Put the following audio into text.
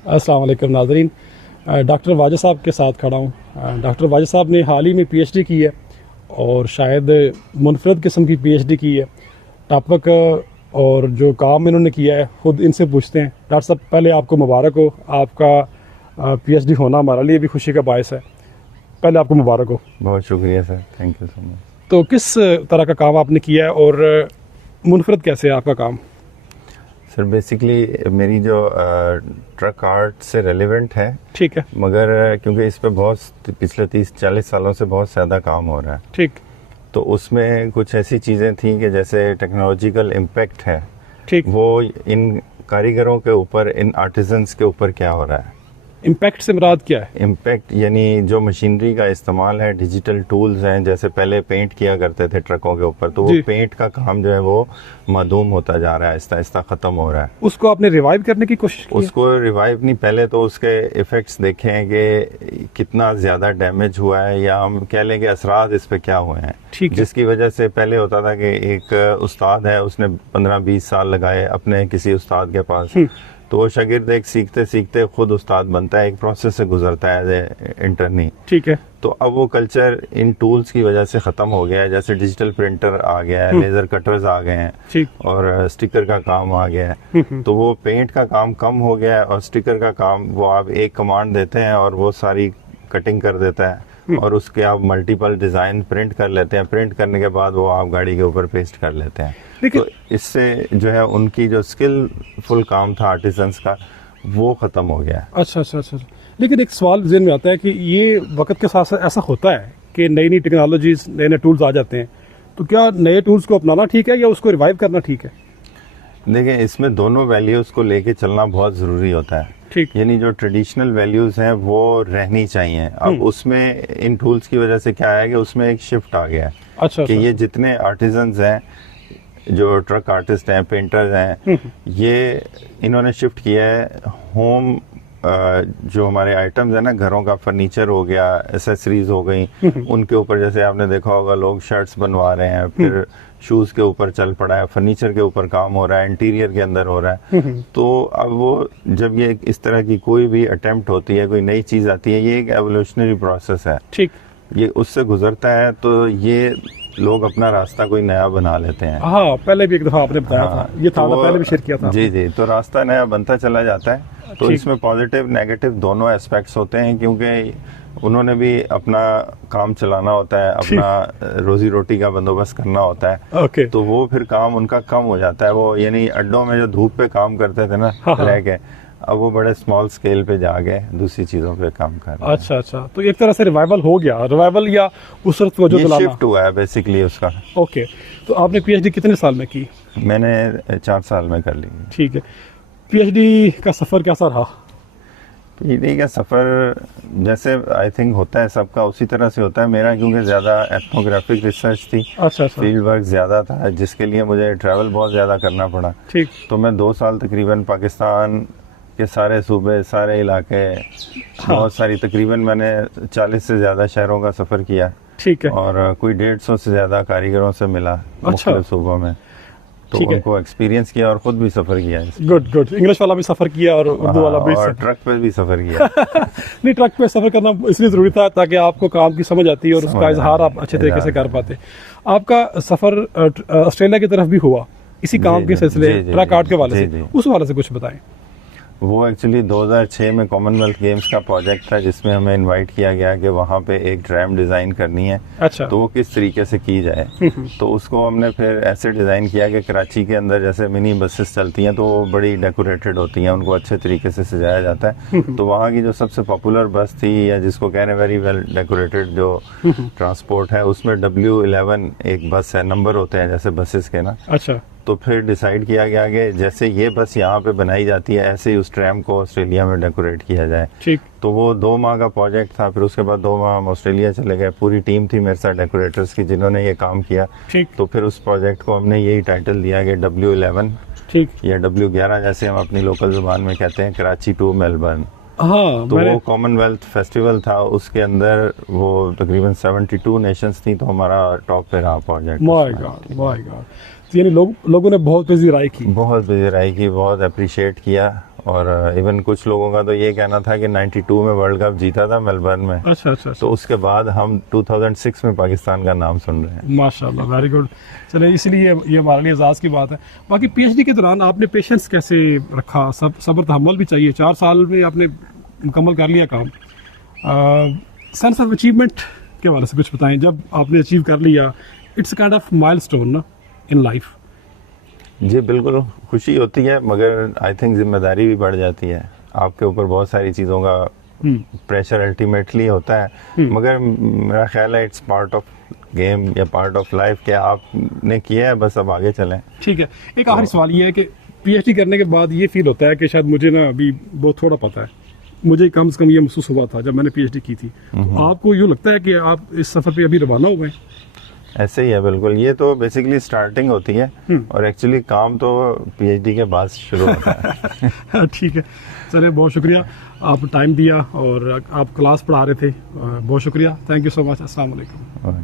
अस्सलाम वालेकुम नाज़रीन। डॉक्टर वाजिद साहब के साथ खड़ा हूँ। डॉक्टर वाजिद साहब ने हाल ही में पीएचडी की है और शायद मुनफरद किस्म की पीएचडी की है। टॉपिक और जो काम इन्होंने किया है खुद इनसे पूछते हैं। डॉक्टर साहब पहले आपको मुबारक हो, आपका पीएचडी होना हमारे लिए भी खुशी का बायस है। पहले आपको मुबारक हो। बहुत शुक्रिया sir, thank you so much. तो किस तरह का काम आपने किया है और मुनफरद कैसे है आपका काम? सर बेसिकली मेरी जो ट्रक आर्ट से रेलेवेंट है, ठीक है, मगर क्योंकि इस पे बहुत पिछले 30-40 सालों से बहुत ज़्यादा काम हो रहा है, ठीक, तो उसमें कुछ ऐसी चीज़ें थी कि जैसे टेक्नोलॉजिकल इम्पैक्ट है, ठीक। वो इन कारीगरों के ऊपर, इन आर्टिजन्स के ऊपर क्या हो रहा है। इम्पैक्ट से मुराद क्या है? इम्पैक्ट यानी जो मशीनरी का इस्तेमाल है, डिजिटल टूल्स हैं, जैसे पहले पेंट किया करते थे ट्रकों के ऊपर, तो वो पेंट का काम जो है वो मादूम होता जा रहा है, आहिस्ता आहिस्ता ख़त्म हो रहा है। उसको आपने रिवाइव करने की कोशिश की? उसको रिवाइव नहीं, पहले तो उसके इफ़ेक्ट्स देखें कि कितना ज़्यादा डैमेज हुआ है, या हम कह लें कि असरात इस पर क्या हुए हैं। ठीक है। जिसकी वजह से पहले होता था कि एक उस्ताद है, उसने 15-20 साल लगाए अपने किसी उस्ताद के पास, तो वो शागिर्द एक सीखते सीखते खुद उस्ताद बनता है, एक प्रोसेस से गुजरता है इंटरनी। ठीक है। तो अब वो कल्चर इन टूल्स की वजह से ख़त्म हो गया है, जैसे डिजिटल प्रिंटर आ गया है, लेज़र कटर्स आ गए हैं, और स्टिकर का काम आ गया है। तो वो पेंट का काम कम हो गया है और स्टिकर का काम वो आप एक कमांड देते हैं और वो सारी कटिंग कर देता है, और उसके आप मल्टीपल डिज़ाइन प्रिंट कर लेते हैं। प्रिंट करने के बाद वो आप गाड़ी के ऊपर पेस्ट कर लेते हैं। तो इससे जो है उनकी जो स्किलफुल काम था आर्टिजन्स का, वो ख़त्म हो गया। अच्छा। लेकिन एक सवाल ज़हन में आता है कि ये वक्त के साथ साथ ऐसा होता है कि नई नई टेक्नोलॉजीज, नए नए टूल्स आ जाते हैं, तो क्या नए टूल्स को अपनाना ठीक है या उसको रिवाइव करना ठीक है? देखिए, इसमें दोनों वैल्यूज़ को लेके चलना बहुत ज़रूरी होता है। ठीक। यानी जो ट्रेडिशनल वैल्यूज़ हैं वो रहनी चाहिए। अब उसमें इन टूल्स की वजह से क्या है कि उसमें एक शिफ्ट आ गया है। अच्छा। कि ये जितने आर्टिजन्स हैं, जो ट्रक आर्टिस्ट हैं, पेंटर्स हैं, ये इन्होंने शिफ्ट किया है होम, जो हमारे आइटम्स है ना, घरों का फर्नीचर हो गया, एसेसरीज हो गई, उनके ऊपर जैसे आपने देखा होगा लोग शर्ट्स बनवा रहे हैं, फिर शूज़ के ऊपर चल पड़ा है, फर्नीचर के ऊपर काम हो रहा है, इंटीरियर के अंदर हो रहा है। तो अब वो जब ये इस तरह की कोई भी अटेम्प्ट होती है, कोई नई चीज़ आती है, ये एक एवोल्यूशनरी प्रोसेस है। ठीक। ये उससे गुजरता है तो ये लोग अपना रास्ता कोई नया बना लेते हैं। हाँ, पहले भी एक दफ़ा आपने बताया था, ये था, तो पहले भी शेयर किया था। जी, तो रास्ता नया बनता चला जाता है। तो इसमें पॉजिटिव नेगेटिव दोनों एस्पेक्ट्स होते हैं, क्योंकि उन्होंने भी अपना काम चलाना होता है, अपना रोजी रोटी का बंदोबस्त करना होता है। तो वो फिर काम उनका कम हो जाता है। वो यानी अड्डों में जो धूप पे काम करते थे ना, रह के, अब वो बड़े स्मॉल स्केल पे जाके दूसरी चीजों पे काम कर रहे हैं। अच्छा, तो एक तरह से रिवाइवल हो गया, रिवाइवल या उस वक्त वो जो शिफ्ट हुआ है बेसिकली उसका। ओके, तो आपने पीएचडी कितने साल में की? मैंने 4 साल में कर ली। ठीक है। पीएचडी का सफर कैसा रहा? पीएचडी का सफर जैसे आई थिंक होता है सबका, उसी तरह से होता है। मेरा क्योंकि ज्यादा एथनोग्राफिक रिसर्च थी, अच्छा, फील्ड वर्क ज्यादा था, जिसके लिए मुझे ट्रैवल बहुत ज्यादा करना पड़ा। ठीक। तो मैं 2 साल तकरीबन पाकिस्तान के सारे सूबे, सारे इलाके, बहुत सारी, तकरीबन मैंने 40 से ज्यादा शहरों का सफर किया। ठीक है। और कोई 150 से ज्यादा कारीगरों से मिला मुख्तलिफ सूबों में, तो उनको एक्सपीरियंस किया और खुद भी सफर किया। गुड। इंग्लिश वाला भी सफर किया और उर्दू वाला भी, और ट्रक पे भी सफर किया। नहीं, ट्रक पे सफर करना इसलिए जरूरी था ताकि आपको काम की समझ आती है और उसका इजहार आप अच्छे तरीके से कर पाते। आपका सफर ऑस्ट्रेलिया की तरफ भी हुआ इसी काम के सिलसिले, ट्रक आर्ट के वाले से, उस वाले से कुछ बताएं। वो एक्चुअली 2006 में कॉमनवेल्थ गेम्स का प्रोजेक्ट था, जिसमें हमें इनवाइट किया गया कि वहाँ पे एक ट्रैम डिज़ाइन करनी है। अच्छा। तो वो किस तरीके से की जाए, तो उसको हमने फिर ऐसे डिज़ाइन किया कि कराची के अंदर जैसे मिनी बसेस चलती हैं तो वो बड़ी डेकोरेटेड होती हैं, उनको अच्छे तरीके से सजाया जाता है। तो वहाँ की जो सबसे पॉपुलर बस थी, या जिसको कहने वेरी वेल डेकोरेटेड जो ट्रांसपोर्ट है, उसमें W11 एक बस है, नंबर होते हैं जैसे बसेस के ना। अच्छा। तो फिर डिसाइड किया गया कि जैसे ये बस यहाँ पे बनाई जाती है, ऐसे ही उस ट्रैम को ऑस्ट्रेलिया में डेकोरेट किया जाए। ठीक। तो वो 2 माह का प्रोजेक्ट था। फिर उसके बाद 2 माह हम ऑस्ट्रेलिया चले गए। पूरी टीम थी मेरे साथ डेकोरेटर्स की, जिन्होंने ये काम किया। ठीक। तो फिर उस प्रोजेक्ट को हमने यही टाइटल दिया कि W11, ठीक, या W11 जैसे हम अपनी लोकल जुबान में कहते हैं, कराची टू मेलबर्न। हाँ, तो वो कॉमनवेल्थ फेस्टिवल था, उसके अंदर वो तकरीबन 72 नेशंस थी, तो हमारा टॉप पे रहा प्रोजेक्ट। My God. यानी लोगों ने बहुत बेजी राय की, बहुत अप्रिशिएट किया, और इवन कुछ लोगों का तो ये कहना था कि 92 में वर्ल्ड कप जीता था मेलबर्न में, अच्छा अच्छा तो उसके बाद हम 2006 में पाकिस्तान का नाम सुन रहे हैं। माशाल्लाह, वेरी गुड। चले, इसलिए ये हमारे लिए एजाज़ की बात है। बाकी पीएचडी के दौरान आपने पेशेंस कैसे रखा? सब्र तहम्मुल भी चाहिए। 4 साल में आपने मुकम्मल कर लिया काम। सेंस ऑफ अचीवमेंट के बारे से कुछ बताएं, जब आपने अचीव कर लिया, इट्स काइंड ऑफ माइलस्टोन ना इन लाइफ। जी बिल्कुल, खुशी होती है, मगर आई थिंक जिम्मेदारी भी बढ़ जाती है। आपके ऊपर बहुत सारी चीज़ों का प्रेशर अल्टीमेटली होता है, मगर मेरा ख्याल है इट्स पार्ट ऑफ गेम या पार्ट ऑफ लाइफ कि आपने किया है, बस अब आगे चलें। ठीक है, एक आखिरी सवाल ये है कि पीएचडी करने के बाद ये फील होता है कि शायद मुझे ना अभी बहुत थोड़ा पता है, मुझे कम से कम ये महसूस हुआ था जब मैंने पीएचडी की थी, तो आपको यूँ लगता है कि आप इस सफ़र पे अभी रवाना हुए हैं? ऐसे ही है बिल्कुल, ये तो बेसिकली स्टार्टिंग होती है और एक्चुअली काम तो पीएचडी के बाद शुरू होता है। ठीक है, चलिए, बहुत शुक्रिया, आप टाइम दिया और आप क्लास पढ़ा रहे थे, बहुत शुक्रिया, थैंक यू सो मच। अस्सलाम वालेकुम।